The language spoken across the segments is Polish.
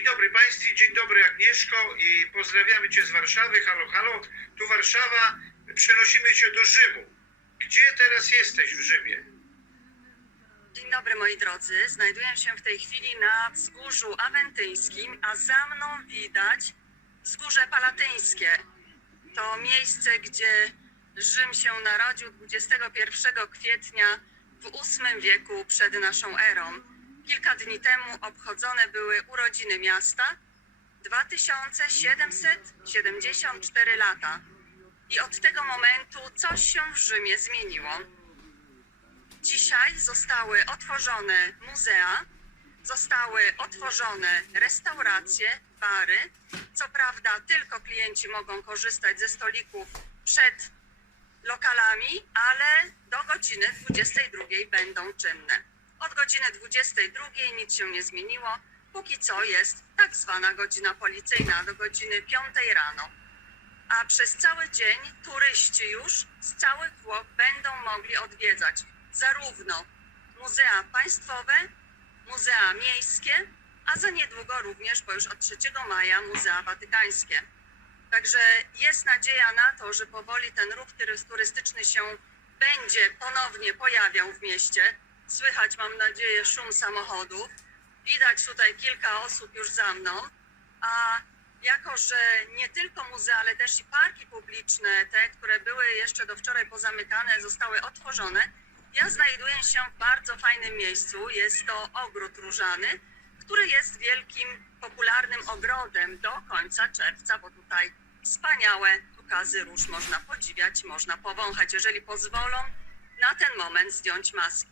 dobry Państwu, dzień dobry Agnieszko i pozdrawiamy Cię z Warszawy. Halo, halo, tu Warszawa, przenosimy Cię do Rzymu. Gdzie teraz jesteś w Rzymie? Dzień dobry moi drodzy. Znajduję się w tej chwili na wzgórzu awentyńskim, a za mną widać wzgórze palatyńskie. To miejsce, gdzie Rzym się narodził 21 kwietnia w VIII wieku przed naszą erą. Kilka dni temu obchodzone były urodziny miasta 2774 lata. I od tego momentu coś się w Rzymie zmieniło. Dzisiaj zostały otworzone muzea, zostały otworzone restauracje, bary. Co prawda, tylko klienci mogą korzystać ze stolików przed lokalami, ale do godziny 22 będą czynne. Od godziny 22 nic się nie zmieniło. Póki co jest tak zwana godzina policyjna do godziny 5 rano a przez cały dzień turyści już z całych Włoch będą mogli odwiedzać zarówno muzea państwowe, muzea miejskie, a za niedługo również, bo już od 3 maja, muzea watykańskie. Także jest nadzieja na to, że powoli ten ruch tury- turystyczny się będzie ponownie pojawiał w mieście. Słychać, mam nadzieję, szum samochodów. Widać tutaj kilka osób już za mną. A jako że nie tylko muzea, ale też i parki publiczne, te, które były jeszcze do wczoraj pozamykane, zostały otworzone, ja znajduję się w bardzo fajnym miejscu. Jest to ogród różany, który jest wielkim, popularnym ogrodem do końca czerwca, bo tutaj wspaniałe pokazy róż można podziwiać, można powąchać, jeżeli pozwolą na ten moment zdjąć maski.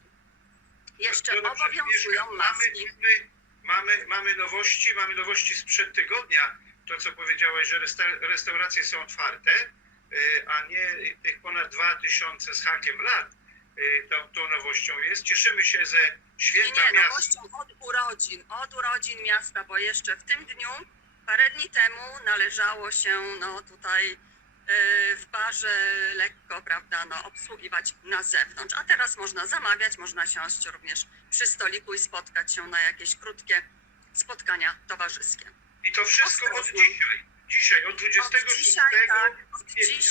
Jeszcze obowiązują maski. mamy, mamy, mamy nowości, mamy nowości sprzed tygodnia. To, co powiedziałeś, że resta- restauracje są otwarte, y, a nie tych ponad 2000 z hakiem lat. y, Tą, tą nowością jest. Cieszymy się ze Nie, święta nie, miasta. nowością od urodzin, od urodzin miasta, bo jeszcze w tym dniu, parę dni temu należało się no tutaj w barze lekko, prawda, no obsługiwać na zewnątrz, a teraz można zamawiać, można siąść również przy stoliku i spotkać się na jakieś krótkie spotkania towarzyskie. I to wszystko od Ostrożnie. dzisiaj. Dzisiaj, od 26 Od dzisiaj, tak, od dziś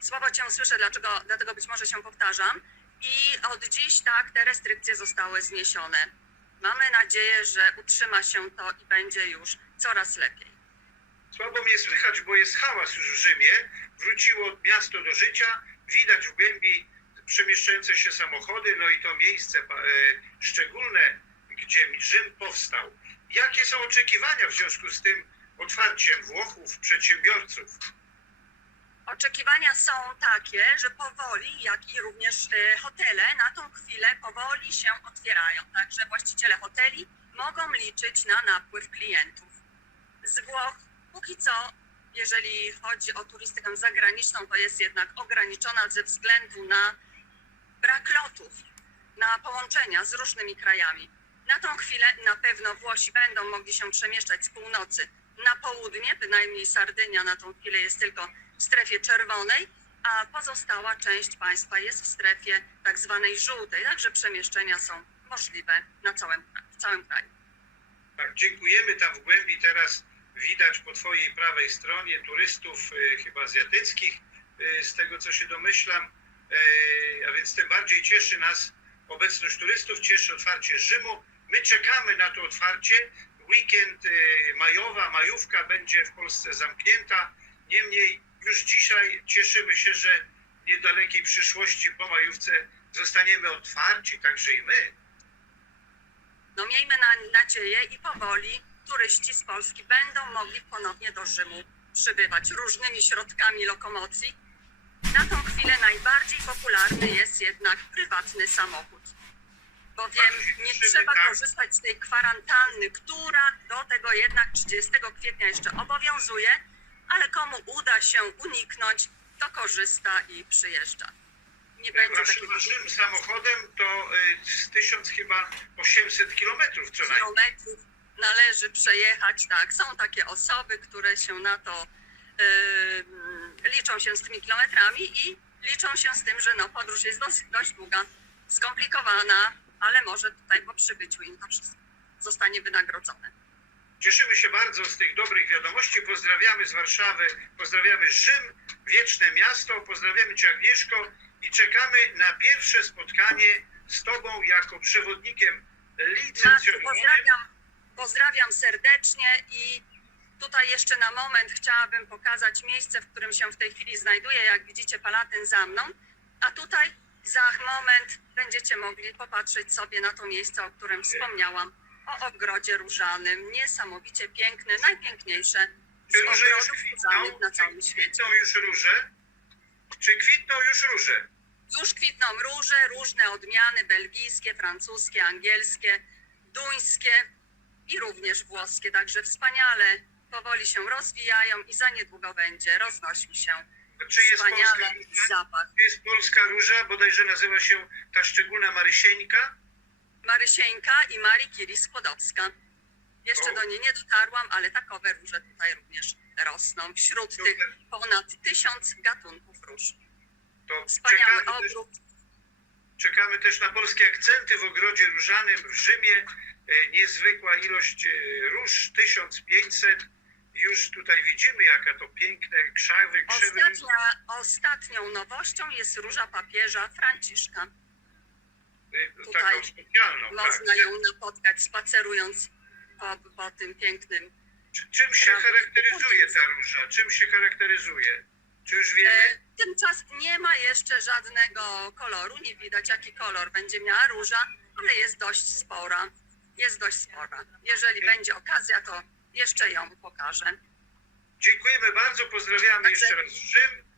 słabo cię słyszę, dlaczego, dlatego być może się powtarzam. I od dziś tak, te restrykcje zostały zniesione. Mamy nadzieję, że utrzyma się to i będzie już coraz lepiej. Słabo mnie słychać, bo jest hałas już w Rzymie. Wróciło miasto do życia. Widać w głębi przemieszczające się samochody, no i to miejsce e, szczególne, gdzie Rzym powstał. Jakie są oczekiwania w związku z tym otwarciem Włochów, przedsiębiorców? Oczekiwania są takie, że powoli, jak i również e, hotele na tą chwilę powoli się otwierają. Także właściciele hoteli mogą liczyć na napływ klientów. Z Włoch póki co, jeżeli chodzi o turystykę zagraniczną, to jest jednak ograniczona ze względu na brak lotów, na połączenia z różnymi krajami. Na tą chwilę na pewno Włosi będą mogli się przemieszczać z północy na południe, bynajmniej Sardynia na tą chwilę jest tylko w strefie czerwonej, a pozostała część państwa jest w strefie tak zwanej żółtej, także przemieszczenia są możliwe na całym, w całym kraju. Tak, dziękujemy. Tam w głębi teraz widać po Twojej prawej stronie turystów e, chyba azjatyckich, e, z tego co się domyślam. E, a więc tym bardziej cieszy nas obecność turystów, cieszy otwarcie Rzymu. My czekamy na to otwarcie. Weekend majowa, majówka będzie w Polsce zamknięta. Niemniej już dzisiaj cieszymy się, że w niedalekiej przyszłości po majówce zostaniemy otwarci, także i my. No miejmy na, nadzieję i powoli turyści z Polski będą mogli ponownie do Rzymu przybywać różnymi środkami lokomocji. Na tą chwilę najbardziej popularny jest jednak prywatny samochód. Bowiem nie trzeba tak. korzystać z tej kwarantanny, która do tego jednak 30 kwietnia jeszcze obowiązuje, ale komu uda się uniknąć, to korzysta i przyjeżdża. Nie będzie takiego samochodem to y, z 1000 chyba 800 kilometrów co najmniej. kilometrów należy przejechać. Tak, są takie osoby, które się na to yy, liczą się z tymi kilometrami i liczą się z tym, że no, podróż jest dosyć, dość długa, skomplikowana, ale może tutaj po przybyciu im to wszystko zostanie wynagrodzone. Cieszymy się bardzo z tych dobrych wiadomości. Pozdrawiamy z Warszawy, pozdrawiamy Rzym, wieczne miasto, pozdrawiamy Cię Agnieszko i czekamy na pierwsze spotkanie z Tobą jako przewodnikiem licencjonowanym. pozdrawiam, pozdrawiam serdecznie i tutaj jeszcze na moment chciałabym pokazać miejsce, w którym się w tej chwili znajduję. Jak widzicie, palatyn za mną, a tutaj za moment będziecie mogli popatrzeć sobie na to miejsce, o którym wspomniałam, o ogrodzie różanym. Niesamowicie piękne, najpiękniejsze Czy z róże już ogrodów różanych kwitną? na całym Czy świecie. kwitną już róże? Czy kwitną już róże? Już kwitną róże, różne odmiany belgijskie, francuskie, angielskie, duńskie i również włoskie. Także wspaniale powoli się rozwijają i za niedługo będzie roznosił się Czy jest polska wspaniale róża? zapach. Jest polska róża? Bodajże nazywa się ta szczególna Marysieńka. Marysieńka i Marii Curie Skłodowska. Jeszcze O. do niej nie dotarłam, ale takowe róże tutaj również rosną. Wśród tych ponad tysiąc gatunków róż. To Wspaniały czekamy też, ogród. czekamy też na polskie akcenty w ogrodzie różanym w Rzymie. E, Niezwykła ilość e, róż, 1500. Już tutaj widzimy, jaka to piękne krzawy, krzewy. Ostatnia, ostatnią nowością jest róża papieża Franciszka. e, tutaj Taką specjalną. Tak. Można ją napotkać spacerując po, po tym pięknym. Czy- Czym się charakteryzuje ta róża? Czym się charakteryzuje? Czy już wiemy? E, tymczas nie ma jeszcze żadnego koloru, nie widać jaki kolor będzie miała róża, ale jest dość spora. Jest dość spora. Jeżeli będzie okazja, to jeszcze ją pokażę. Dziękujemy bardzo, pozdrawiamy Także- jeszcze raz Rzym.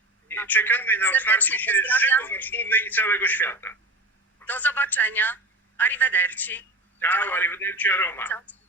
Czekamy na Serdecznie otwarcie się pozdrawiam. Rzymu, Warszawy i całego świata. Do zobaczenia. Arrivederci. Ciao, arrivederci a Roma. Ciao, ciao.